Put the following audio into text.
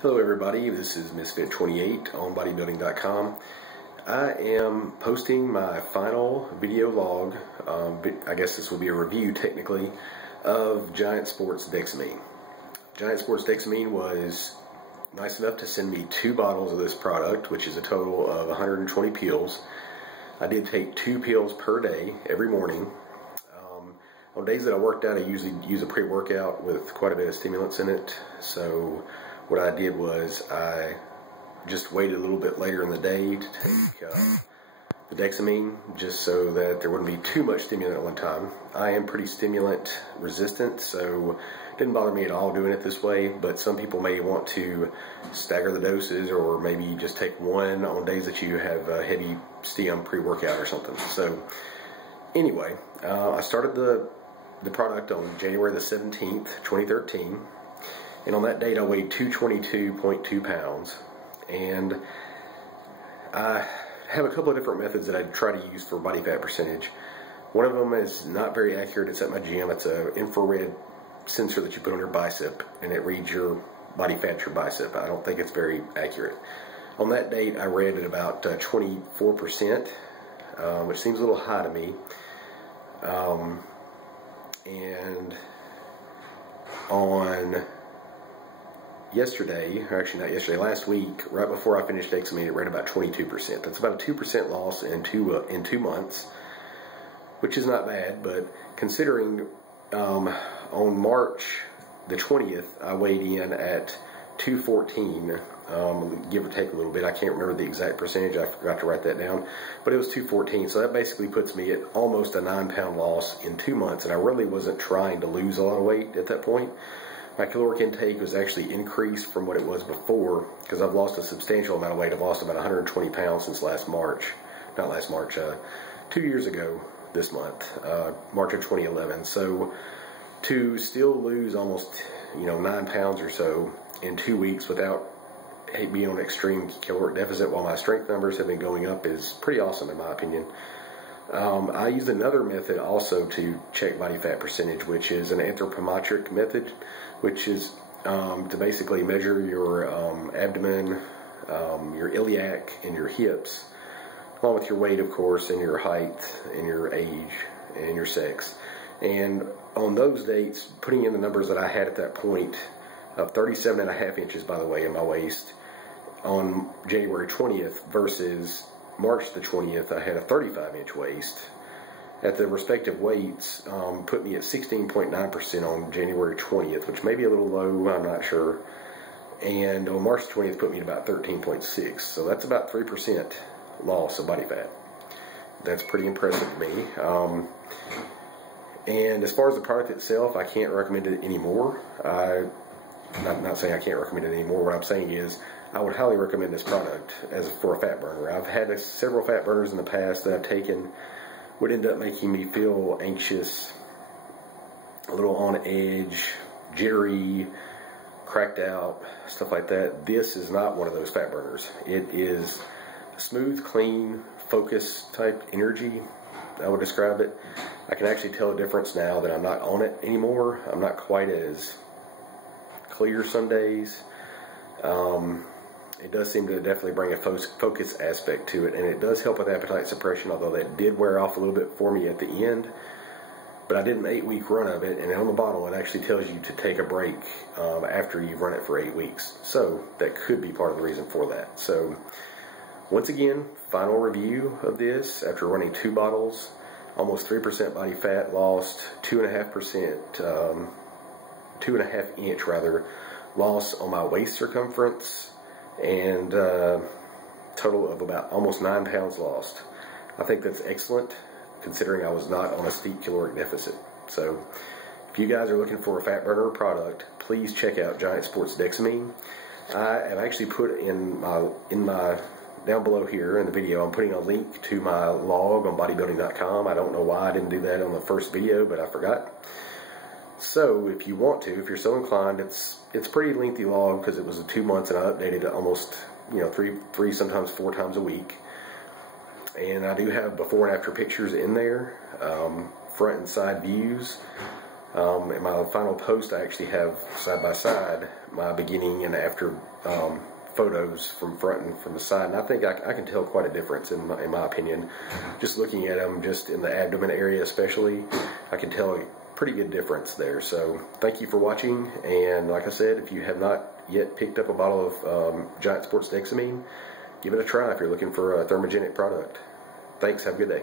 Hello everybody, this is Misfit28 on bodybuilding.com. I am posting my final video log, I guess this will be a review technically, of Giant Sports Dexamine. Giant Sports Dexamine was nice enough to send me 2 bottles of this product, which is a total of 120 pills. I did take 2 pills per day every morning. On days that I worked out, I usually use a pre-workout with quite a bit of stimulants in it. So what I did was I just waited a little bit later in the day to take the Dexamine, just so that there wouldn't be too much stimulant at one time. I am pretty stimulant resistant, so it didn't bother me at all doing it this way, but some people may want to stagger the doses, or maybe just take one on days that you have a heavy stim pre-workout or something. So anyway, I started the product on January the 17th, 2013. And on that date, I weighed 222.2 pounds. And I have a couple of different methods that I try to use for body fat percentage. One of them is not very accurate. It's at my gym. It's an infrared sensor that you put on your bicep, and it reads your body fat, your bicep. I don't think it's very accurate. On that date, I read at about 24%, which seems a little high to me. And on yesterday, or actually not yesterday, last week, right before I finished Dexamine, it read about 22%. That's about a 2% loss in 2 months, which is not bad, but considering on March the 20th, I weighed in at 214, give or take a little bit. I can't remember the exact percentage. I forgot to write that down, but it was 214. So that basically puts me at almost a 9-pound loss in 2 months, and I really wasn't trying to lose a lot of weight at that point. My caloric intake was actually increased from what it was before, because I've lost a substantial amount of weight. I've lost about 120 pounds since last March. Not last March, 2 years ago this month, March of 2011. So to still lose almost 9 pounds or so in 2 weeks without being on extreme caloric deficit while my strength numbers have been going up is pretty awesome in my opinion. I used another method also to check body fat percentage, which is an anthropometric method, which is to basically measure your abdomen, your iliac, and your hips, along with your weight, of course, and your height, and your age, and your sex. And on those dates, putting in the numbers that I had at that point, of 37.5 inches, by the way, in my waist, on January 20th versus March the 20th, I had a 35-inch waist. At the respective weights, put me at 16.9% on January 20th, which may be a little low, I'm not sure. And on March 20th, put me at about 13.6. So that's about 3% loss of body fat. That's pretty impressive to me. And as far as the product itself, I can't recommend it anymore. I'm not saying I can't recommend it anymore. What I'm saying is I would highly recommend this product for a fat burner. I've had several fat burners in the past that I've taken, would end up making me feel anxious, a little on edge, jittery, cracked out, stuff like that. This is not one of those fat burners. It is smooth, clean, focus type energy, I would describe it. I can actually tell a difference now that I'm not on it anymore. I'm not quite as clear some days. It does seem to definitely bring a focus aspect to it, and it does help with appetite suppression, although that did wear off a little bit for me at the end. But I did an 8-week run of it, and on the bottle it actually tells you to take a break after you've run it for 8 weeks. So that could be part of the reason for that. So once again, final review of this after running 2 bottles, almost 3% body fat lost, 2.5%, 2.5 inch rather, loss on my waist circumference, and total of about almost 9 pounds lost. I think that's excellent considering I was not on a steep caloric deficit. So if you guys are looking for a fat burner product, please check out Giant Sports Dexamine. I have actually put in my down below here in the video, I'm putting a link to my log on bodybuilding.com. I don't know why I didn't do that on the first video, but I forgot. So if you want to, if you're so inclined, it's a pretty lengthy log because it was 2 months and I updated it almost three sometimes 4 times a week. And I do have before and after pictures in there, front and side views. In my final post, I actually have side by side my beginning and after photos from front and from the side, and I think I can tell quite a difference in my opinion. Just looking at them, just in the abdomen area especially, I can tell a pretty good difference there. So thank you for watching, and like I said, if you have not yet picked up a bottle of Giant Sports Dexamine, give it a try if you're looking for a thermogenic product. Thanks, have a good day.